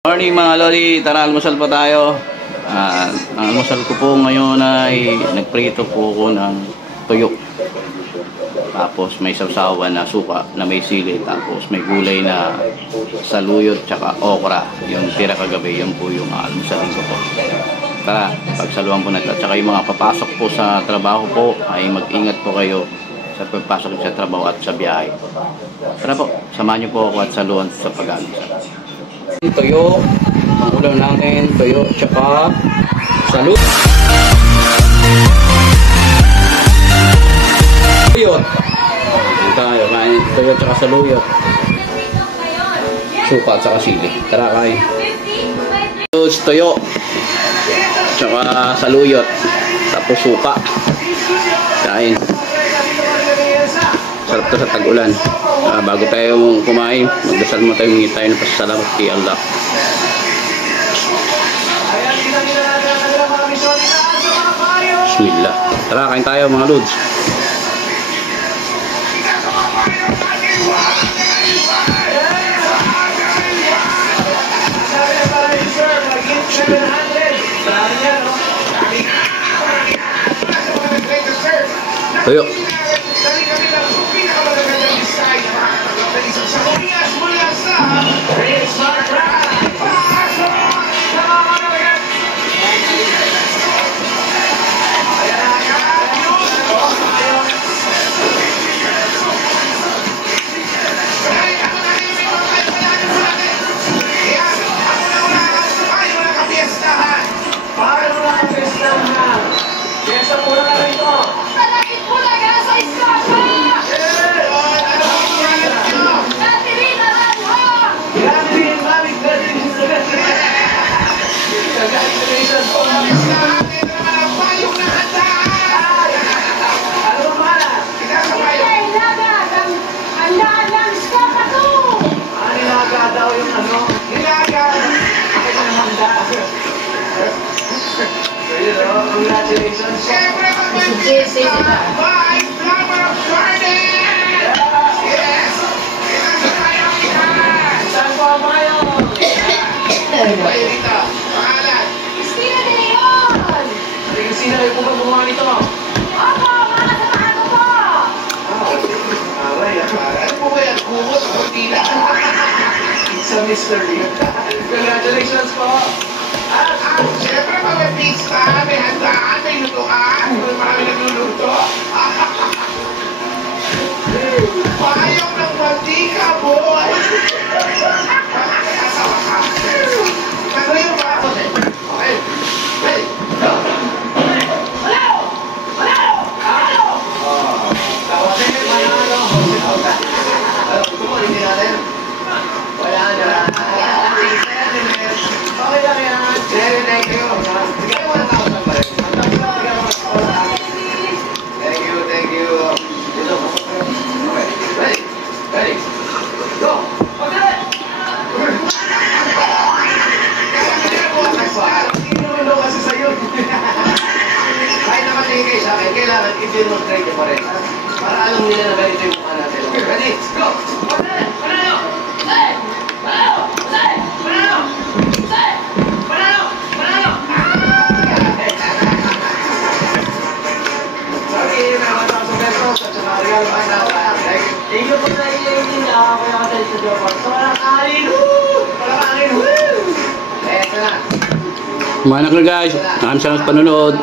Morning mga lodi, tara almusal pa tayo. Ang almusal ko po ngayon ay nagprito po ko ng tuyo. Tapos may sawsawan na suka na may sili. Tapos may gulay na saluyot tsaka okra. Yung tira kagabi, yun po yung almusalin ko po. Tara, pagsaluhan po natin. Tsaka yung mga papasok po sa trabaho po ay mag-ingat po kayo sa pagpasok sa trabaho at sa biyahe. Tara po, samahan niyo po ako at saluhan sa pag-almusal. Tuyo, ang ulam namin, tuyo, tsaka saluyot. Saluyot. Tayo, kain tuyo, tsaka saluyot. Suka, tsaka sili. Tara, kain. Tuyo, tsaka saluyot. Tapos suka. Kain. Sarap to sa tag-ulan. Bago tayo kumain, magdasal mo tayo, humingi tayo ng pasasalamat kay Allah. Bismillah. Tara, kain tayo mga lods. Tuyo. Congratulations. Siyempre, mag-five flower of garden! Yes! Saan po ang mayo? Ay, Rita. Pangalan? Christina de Leon! Christina, kayo po ba gumawa nito? Opo, mga samahan ko po! Ano po ba yan? Kumot o Christina? It's a mystery. Congratulations po! Siyempre, mga pizza, may handaan, may lutuan, may marami nagluluto. Payong ng mantika, boy! Asawa ka. Ano yung ba? Okay. Ready? Go! Wala! Wala! Ano? Tawasin mo yung ano. Gusto mo, hindi natin? Wala na. Okay lang yan. Jerry, thank you. Sige, 1,000 pa rin. Thank you, thank you. Okay, ready? Ready? Go! Okay! Tinulong kasi sa'yo. Kahit naman tingin kayo sa akin, kailangan i-demonstrate nyo pa rin. Para alam nila na ganito yung mukha natin. Okay, ready? Go! Okay! Panalo! Hey! Panalo! Hey! Panalo! Hey! Panalo! Panalo! Sorry, may 1,000 pesos at saka regalo ka sa akin. Thank you po sa iyo din. Kaya ka sa Japan. So, walang kanin! Woo! Walang kanin! Woo! Eto na. Kumain na guys. Maraming salamat sa panonood.